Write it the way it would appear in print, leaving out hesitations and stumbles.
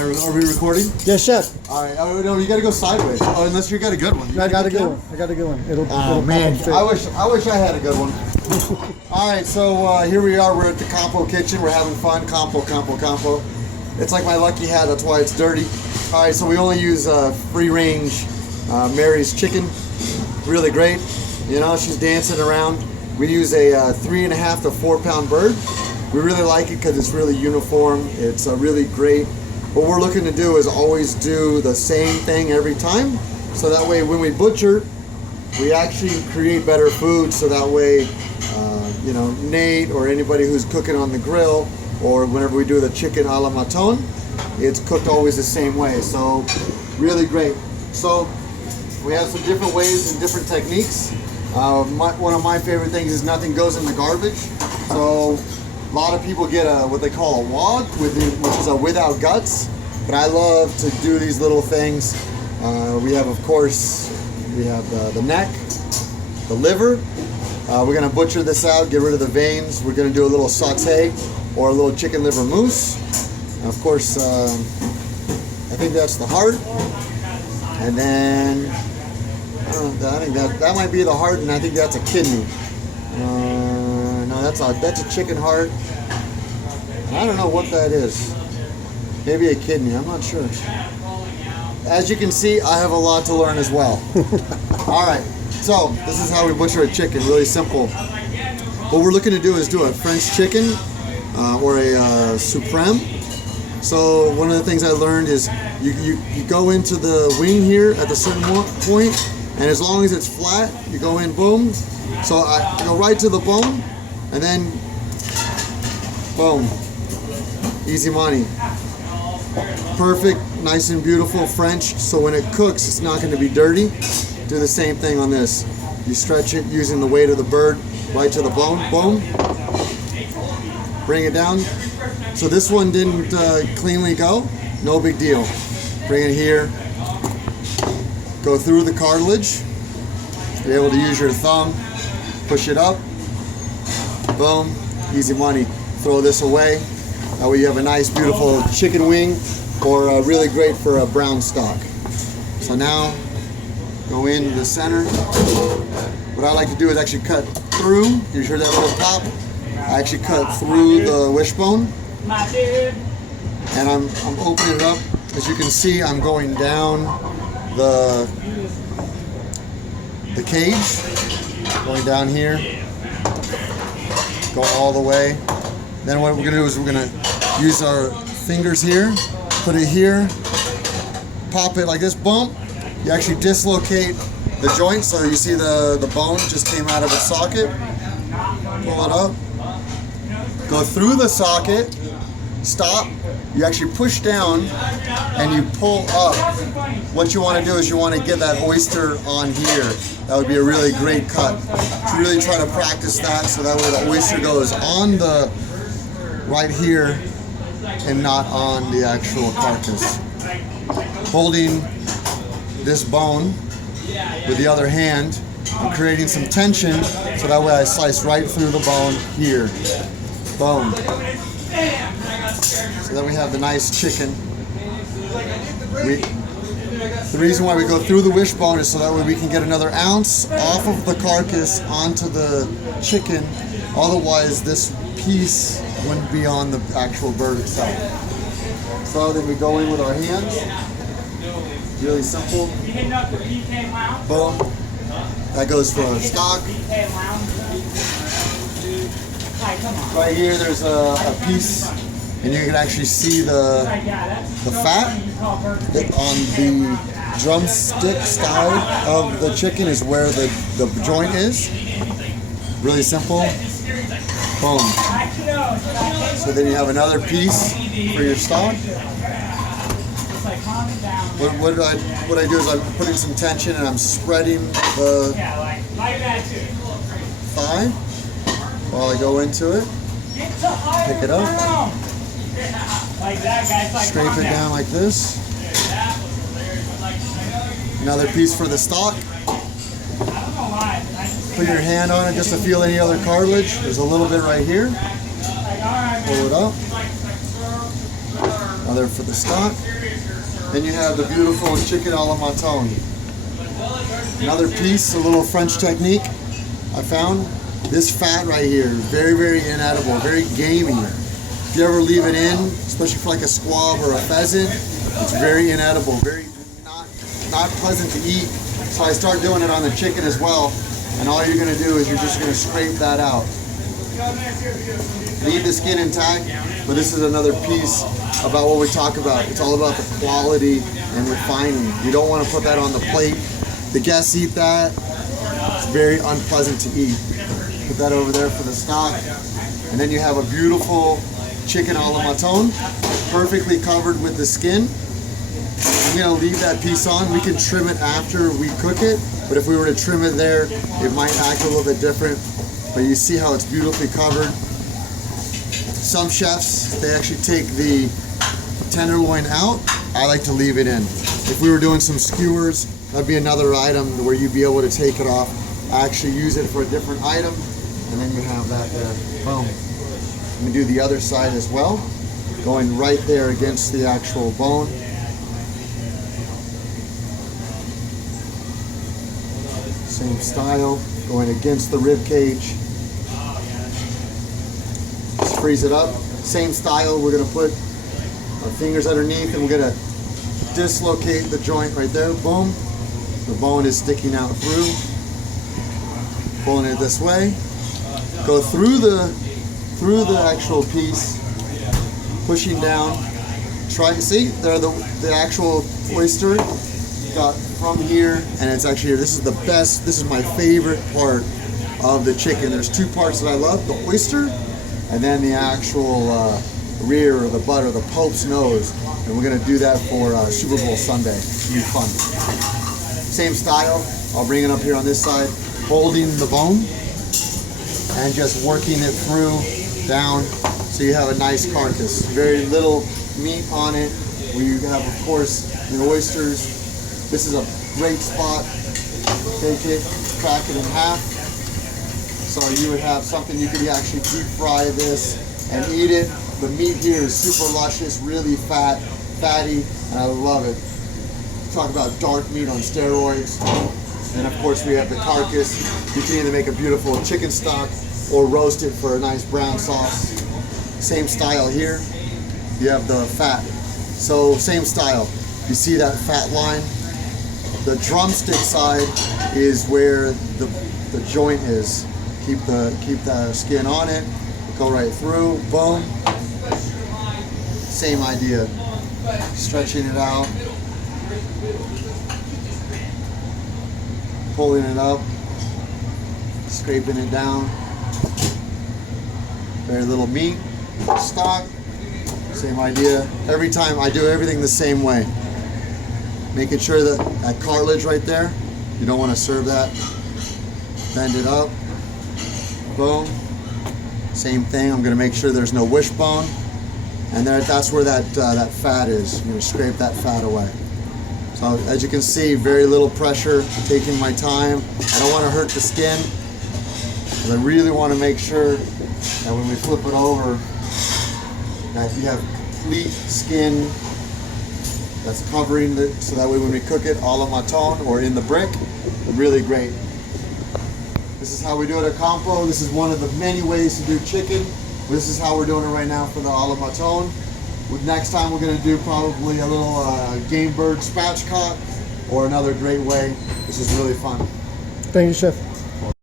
Are we recording? Yes, chef. All right. Oh, no, you got to go sideways. Oh, unless you got a good one. I got a good one. I got a good one. It'll man, pop up straight. I wish I had a good one. All right, so here we are. We're at the Campo kitchen. We're having fun. Campo. It's like my lucky hat. That's why it's dirty. All right, so we only use free-range Mary's chicken. Really great. You know, she's dancing around. We use a 3.5 to 4 pound bird. We really like it because it's really uniform. It's really great. What we're looking to do is always do the same thing every time. So that way when we butcher, we actually create better food. So that way, you know, Nate or anybody who's cooking on the grill, or whenever we do the chicken a la maton, it's cooked always the same way. So really great. So we have some different ways and different techniques. One of my favorite things is nothing goes in the garbage. So a lot of people get what they call a wok, which is a without guts. But I love to do these little things. We have, of course, we have the neck, the liver. We're gonna butcher this out, get rid of the veins. We're gonna do a little saute or a little chicken liver mousse. And of course, I think that's the heart. And then, I think that might be the heart, and I think that's a kidney. No, that's a chicken heart. I don't know what that is. Maybe a kidney, I'm not sure. As you can see, I have a lot to learn as well. All right, so this is how we butcher a chicken, really simple. What we're looking to do is do a French chicken or a Supreme. So one of the things I learned is you go into the wing here at a certain point, and as long as it's flat, you go in, boom. So I go right to the bone, and then boom, easy money. Perfect, nice and beautiful French. So when it cooks, it's not going to be dirty. Do the same thing on this. You stretch it using the weight of the bird right to the bone, boom. Bring it down. So this one didn't cleanly go, no big deal. Bring it here. Go through the cartilage. Be able to use your thumb. Push it up. Boom. Easy money. Throw this away. That way you have a nice, beautiful chicken wing, or really great for a brown stock. So now, go into the center. What I like to do is actually cut through. You heard that little pop? I actually cut through the wishbone. And I'm opening it up. As you can see, I'm going down the cage, going down here, go all the way. Then what we're gonna do is we're gonna use our fingers here, put it here, pop it like this, boom. You actually dislocate the joint, so you see the bone just came out of its socket. Pull it up, go through the socket, stop. You actually push down and you pull up. What you want to do is you want to get that oyster on here. That would be a really great cut. Really try to practice that so that way the oyster goes on the right here and not on the actual carcass. Holding this bone with the other hand, I'm creating some tension so that way I slice right through the bone here. Boom. So then we have the nice chicken. The reason why we go through the wishbone is so that way we can get another ounce off of the carcass onto the chicken. Otherwise, this piece wouldn't be on the actual bird itself. So then we go in with our hands. Really simple. Boom. That goes for our stock. Right here, there's a piece, and you can actually see the fat on the drumstick side of the chicken is where the joint is. Really simple. Boom. So then you have another piece for your stock. What I do is I'm putting some tension and I'm spreading the thigh while I go into it. Pick it up. Scrape it down like this. Another piece for the stock. Put your hand on it just to feel any other cartilage. There's a little bit right here. Pull it up. Another for the stock. Then you have the beautiful chicken a la maton. Another piece, a little French technique I found. This fat right here, very, very inedible, very gamey. If you ever leave it in, especially for like a squab or a pheasant, it's very inedible, very not pleasant to eat. So I start doing it on the chicken as well. And all you're gonna do is you're just gonna scrape that out. Leave the skin intact, but this is another piece about what we talk about. It's all about the quality and refining. You don't want to put that on the plate. The guests eat that. It's very unpleasant to eat. Put that over there for the stock. And then you have a beautiful chicken a la maton, perfectly covered with the skin. I'm gonna leave that piece on. We can trim it after we cook it, but if we were to trim it there, it might act a little bit different. But you see how it's beautifully covered. Some chefs, they actually take the tenderloin out. I like to leave it in. If we were doing some skewers, that'd be another item where you'd be able to take it off, actually use it for a different item, and then you have that there. Boom. Let me do the other side as well, going right there against the actual bone. Same style, going against the rib cage. Just freeze it up. Same style, we're gonna put our fingers underneath and we're gonna dislocate the joint right there. Boom. The bone is sticking out through. Pulling it this way. Go through the actual piece, pushing down. Try to see there the actual oyster got from here, and it's actually here. This is the best. This is my favorite part of the chicken. There's two parts that I love: the oyster, and then the actual rear or the butt or the Pope's nose. And we're gonna do that for Super Bowl Sunday. It'll be fun. Same style. I'll bring it up here on this side, holding the bone and just working it through down so you have a nice carcass. Very little meat on it. We have, of course, the oysters. This is a great spot. Take it, crack it in half. So you would have something you could actually deep fry this and eat it. The meat here is super luscious, really fatty, and I love it. Talk about dark meat on steroids. And of course we have the carcass. You can either make a beautiful chicken stock or roast it for a nice brown sauce. Same style here. You have the fat. So same style. You see that fat line? The drumstick side is where the joint is. Keep the skin on it. Go right through. Boom. Same idea. Stretching it out. Pulling it up. Scraping it down. Very little meat. Stock. Same idea. Every time I do everything the same way. Making sure that cartilage right there, you don't want to serve that. Bend it up. Boom. Same thing. I'm going to make sure there's no wishbone. And that's where that fat is. I'm going to scrape that fat away. So as you can see, very little pressure, taking my time. I don't want to hurt the skin, because I really want to make sure that when we flip it over, that you have complete skin that's covering it, so that way when we cook it a la maton or in the brick, really great. This is how we do it at Campo. This is one of the many ways to do chicken. This is how we're doing it right now for the a la maton. Next time we're going to do probably a little game bird spatchcock or another great way. This is really fun. Thank you, Chef.